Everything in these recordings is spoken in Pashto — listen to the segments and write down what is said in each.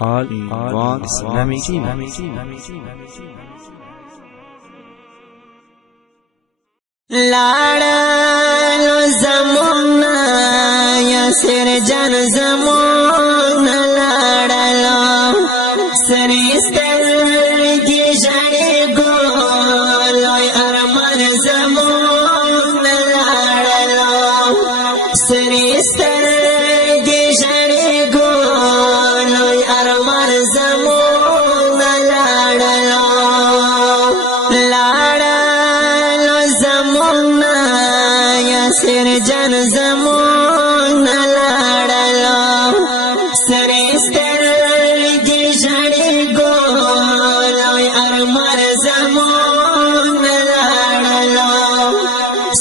All in One Islamic TV. लाड़लो ज़मुना यासिर जान ज़मुना लाड़लो सरिस्तर की जड़ी गोलोय अरमान ज़मुना लाड़लो सरिस्तर की जड़ी गोलोय अरमान ज़मुना लाड़लो सिर जन ज़मुना लाड़लो सरिस्तर की जड़ी गोलोय अरमान ज़मुना लाड़लो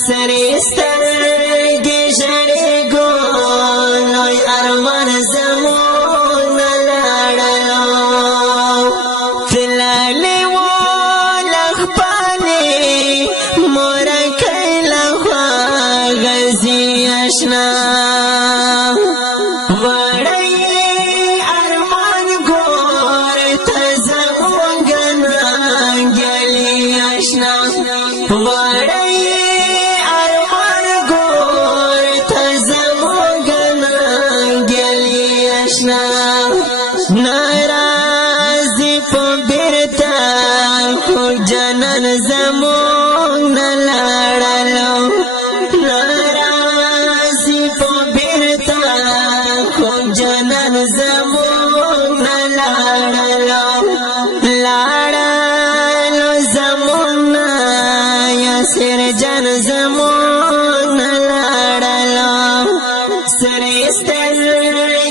सरिस्तर की जड़ी गोलोय अरमान ज़मुना लाड़लो फिलहाले वो लखपाले मोरा अशना वड़ई अरमान गोर तज़मुगना गली अशना वड़ई अरमान गोर तज़मुगना गली अशना नाराज़ी पबिरता को जनन ज़मुना लाड़लो जनन ज़मुना लाड़लो लाड़लो ज़मुना यासिर जन ज़मुना लाड़लो सरिस्तर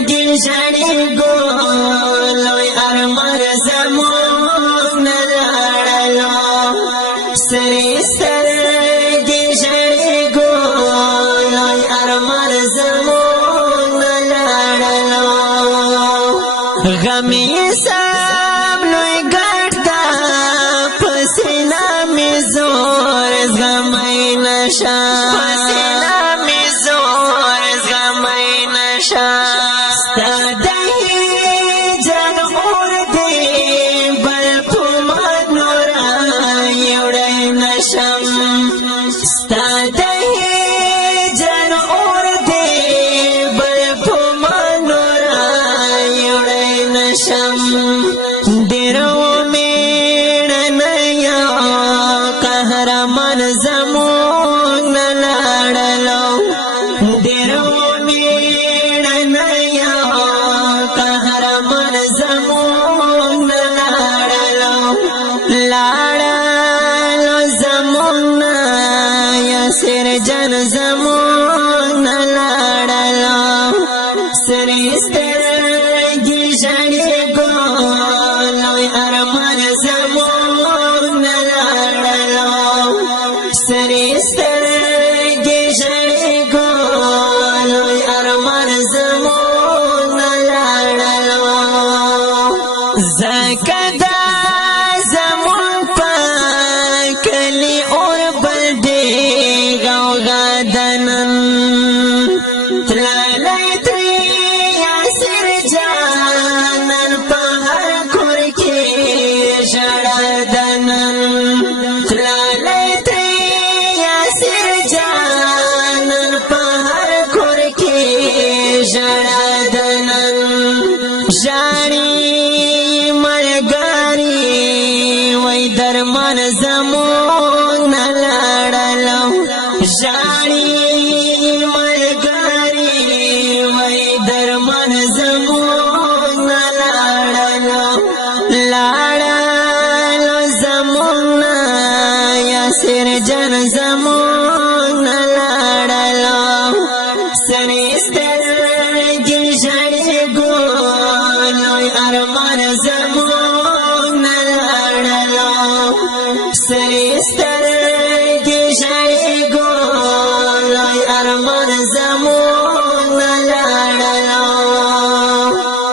की जड़ी गोलोय अरमान ज़मुना लाड़लो सरिस्तर की जड़ी गोलोय अरमान ज़मुना गमी सब लोई गड़ता पसीना में जोर गमाई नशा पसीना में जोर गमाई नशा सदाई जन और दे बल पुमानोरा युड़े नशम सदाई जन और दे बल पुमानोरा युड़े नशम दिरो में नया कहरमान ज़मुना लाड़लो दिरो में नया कहरमान ज़मुना लाड़लो लाड़लो ज़मुना यासिर जन ज़मुना लाड़लो सरिस्तर की जड़ी गोलोय अरमान ज़मुना लाड़लो सरिस्तर की जड़ी गोलोय अरमान ज़मुना लाड़लो ज़कदा ज़मुन पाकली और बल्दे गाँव गादनन जानी मरगारी वही दरमान ज़मुना लाड़लो जानी मरगारी वही दरमान ज़मुना लाड़लो लाड़लो ज़मुना यासिर जन ज़मुना लाड़लो सरिस्तर की जड़ी गोलोय अरमान ज़मुना लाड़लो सरिस्तर की जड़ी गोलोय अरमान ज़मुना लाड़लो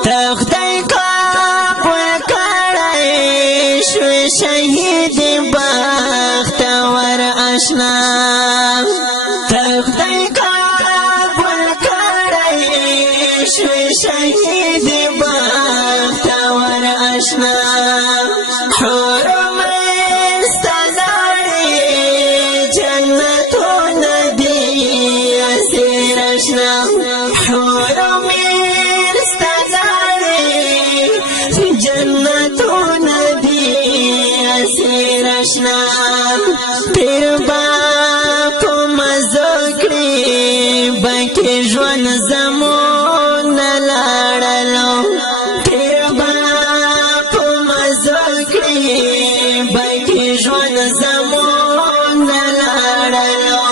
तख्ते काबुल कराए शुए शहीद बख्तवर अशना तख्ते काबुल कराए शुए शहीद बख्तवर حرمین ستداری جنتو ندی اسیر اشنا پیر باپ مزکری بکی جوان زمون لارلو پیر باپ مزکری بکی جوان زمون لارلو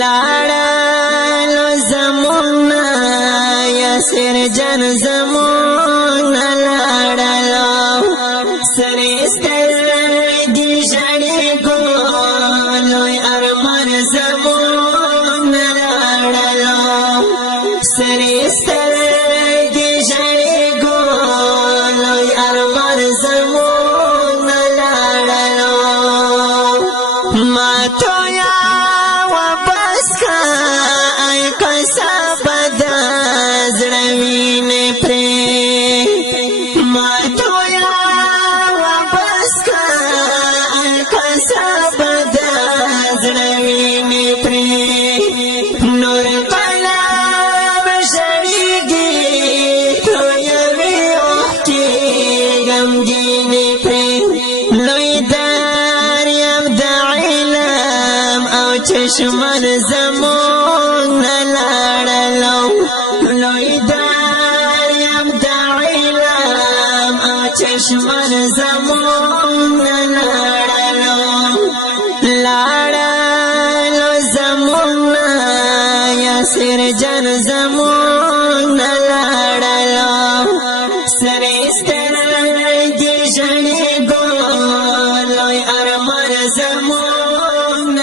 لارلو زمون یاسر جان زمون لارلو سرستر دی جڑی گولوی ارمان زمون لارلو سرستر دی جڑی گولوی ارمان زمون لارلو ما تو یا وبسکا ای قصه بدا زړوین پرې ما تو یا وبسکا ای قصه بدا زړوین پرې نور قلم شړیږي تو یوي اوختي غمګین پرې لوی دریم د علم او چشمن زمون لارلو لوی دریم د علم او چشمن زمون لارلو لارلو زمون یاسر جان زمون لارلو سرستر دی جړی ګولوی ارمان زمون